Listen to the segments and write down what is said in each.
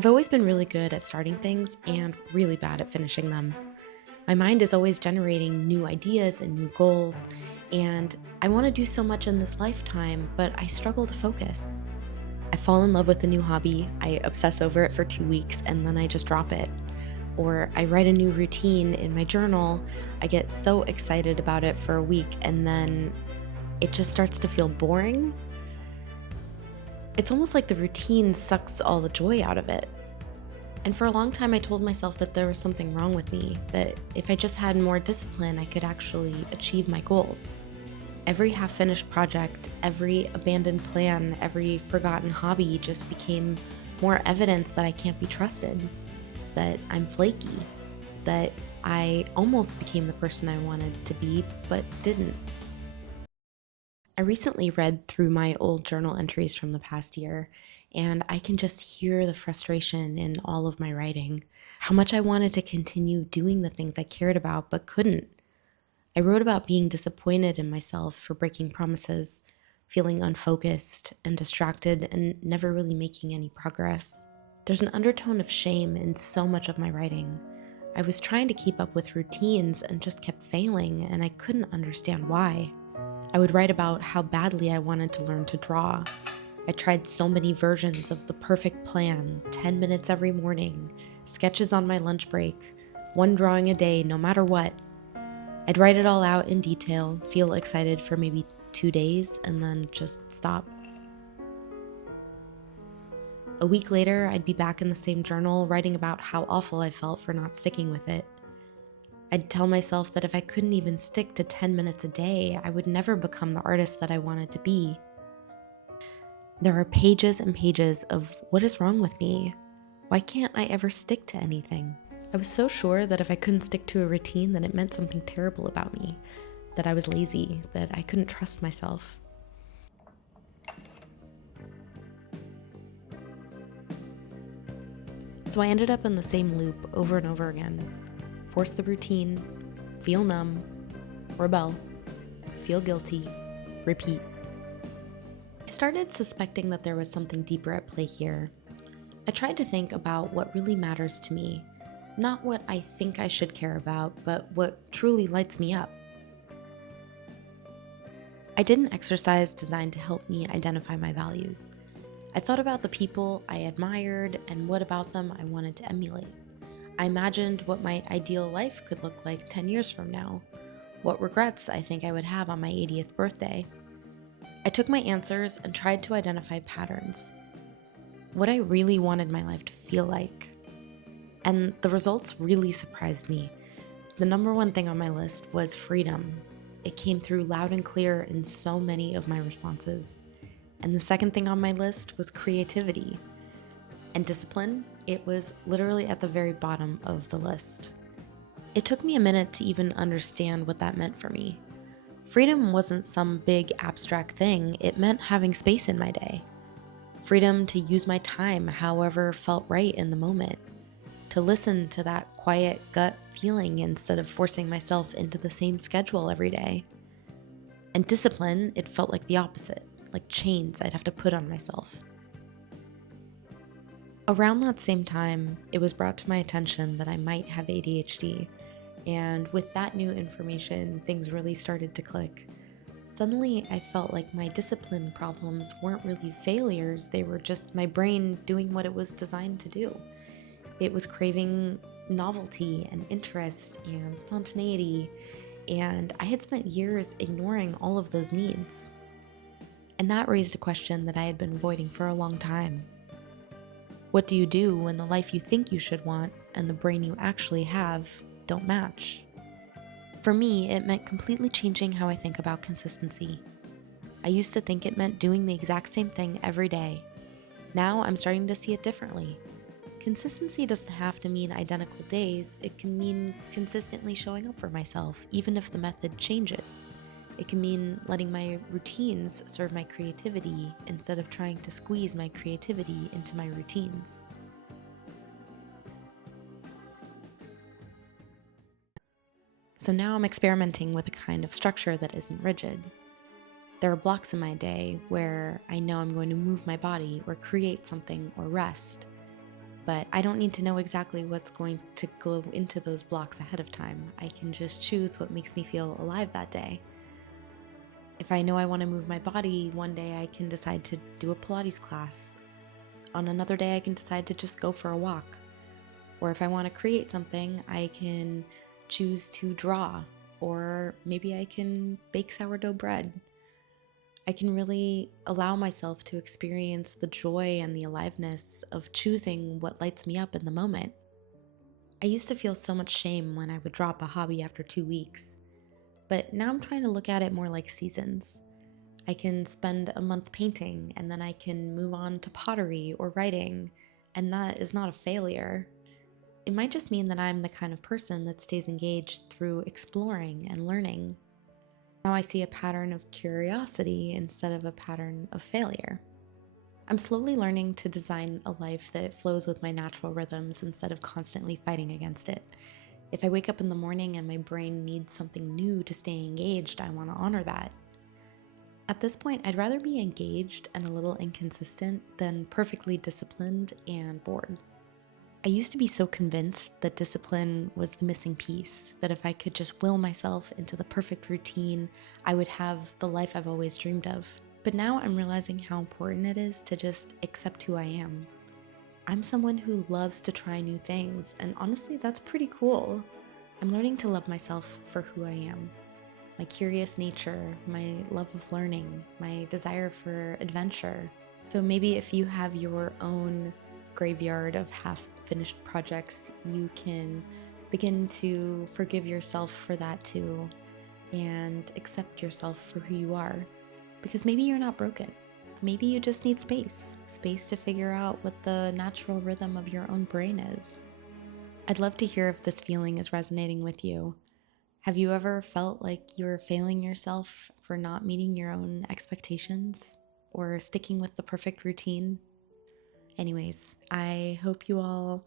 I've always been really good at starting things and really bad at finishing them. My mind is always generating new ideas and new goals, and I want to do so much in this lifetime, but I struggle to focus. I fall in love with a new hobby, I obsess over it for 2 weeks, and then I just drop it. Or I write a new routine in my journal, I get so excited about it for a week, and then it just starts to feel boring. It's almost like the routine sucks all the joy out of it. And for a long time, I told myself that there was something wrong with me, that if I just had more discipline, I could actually achieve my goals. Every half finished project, every abandoned plan, every forgotten hobby just became more evidence that I can't be trusted, that I'm flaky, that I almost became the person I wanted to be, but didn't. I recently read through my old journal entries from the past year, and I can just hear the frustration in all of my writing. How much I wanted to continue doing the things I cared about but couldn't. I wrote about being disappointed in myself for breaking promises, feeling unfocused and distracted, and never really making any progress. There's an undertone of shame in so much of my writing. I was trying to keep up with routines and just kept failing, and I couldn't understand why. I would write about how badly I wanted to learn to draw. I tried so many versions of the perfect plan, 10 minutes every morning, sketches on my lunch break, one drawing a day, no matter what. I'd write it all out in detail, feel excited for maybe 2 days, and then just stop. A week later, I'd be back in the same journal, writing about how awful I felt for not sticking with it. I'd tell myself that if I couldn't even stick to 10 minutes a day, I would never become the artist that I wanted to be. There are pages and pages of what is wrong with me? Why can't I ever stick to anything? I was so sure that if I couldn't stick to a routine, then it meant something terrible about me, that I was lazy, that I couldn't trust myself. So I ended up in the same loop over and over again. Force the routine, feel numb, rebel, feel guilty, repeat. I started suspecting that there was something deeper at play here. I tried to think about what really matters to me, not what I think I should care about, but what truly lights me up. I did an exercise designed to help me identify my values. I thought about the people I admired and what about them I wanted to emulate. I imagined what my ideal life could look like 10 years from now, what regrets I think I would have on my 80th birthday. I took my answers and tried to identify patterns, what I really wanted my life to feel like. And the results really surprised me. The number one thing on my list was freedom. It came through loud and clear in so many of my responses. And the second thing on my list was creativity. And discipline, it was literally at the very bottom of the list. It took me a minute to even understand what that meant for me. Freedom wasn't some big abstract thing, it meant having space in my day. Freedom to use my time however felt right in the moment. To listen to that quiet gut feeling instead of forcing myself into the same schedule every day. And discipline, it felt like the opposite, like chains I'd have to put on myself. Around that same time, it was brought to my attention that I might have ADHD. And with that new information, things really started to click. Suddenly, I felt like my discipline problems weren't really failures, they were just my brain doing what it was designed to do. It was craving novelty and interest and spontaneity, and I had spent years ignoring all of those needs. And that raised a question that I had been avoiding for a long time. What do you do when the life you think you should want and the brain you actually have don't match? For me, it meant completely changing how I think about consistency. I used to think it meant doing the exact same thing every day. Now I'm starting to see it differently. Consistency doesn't have to mean identical days, it can mean consistently showing up for myself, even if the method changes. It can mean letting my routines serve my creativity instead of trying to squeeze my creativity into my routines. So now I'm experimenting with a kind of structure that isn't rigid. There are blocks in my day where I know I'm going to move my body or create something or rest. but I don't need to know exactly what's going to go into those blocks ahead of time. I can just choose what makes me feel alive that day. If I know I want to move my body, one day I can decide to do a Pilates class. On another day, I can decide to just go for a walk. Or if I want to create something, I can choose to draw, or maybe I can bake sourdough bread. I can really allow myself to experience the joy and the aliveness of choosing what lights me up in the moment. I used to feel so much shame when I would drop a hobby after 2 weeks, but now I'm trying to look at it more like seasons. I can spend a month painting and then I can move on to pottery or writing, and that is not a failure. It might just mean that I'm the kind of person that stays engaged through exploring and learning. Now I see a pattern of curiosity instead of a pattern of failure. I'm slowly learning to design a life that flows with my natural rhythms instead of constantly fighting against it. If I wake up in the morning and my brain needs something new to stay engaged, I want to honor that. At this point, I'd rather be engaged and a little inconsistent than perfectly disciplined and bored. I used to be so convinced that discipline was the missing piece, that if I could just will myself into the perfect routine, I would have the life I've always dreamed of. But now I'm realizing how important it is to just accept who I am. I'm someone who loves to try new things, and honestly, that's pretty cool. I'm learning to love myself for who I am. My curious nature, my love of learning, my desire for adventure. So maybe if you have your own graveyard of half-finished projects, you can begin to forgive yourself for that too, and accept yourself for who you are. Because maybe you're not broken. Maybe you just need space to figure out what the natural rhythm of your own brain is. I'd love to hear if this feeling is resonating with you. Have you ever felt like you're failing yourself for not meeting your own expectations or sticking with the perfect routine? Anyways, I hope you all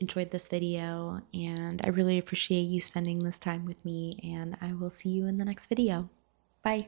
enjoyed this video, and I really appreciate you spending this time with me, and I will see you in the next video. Bye.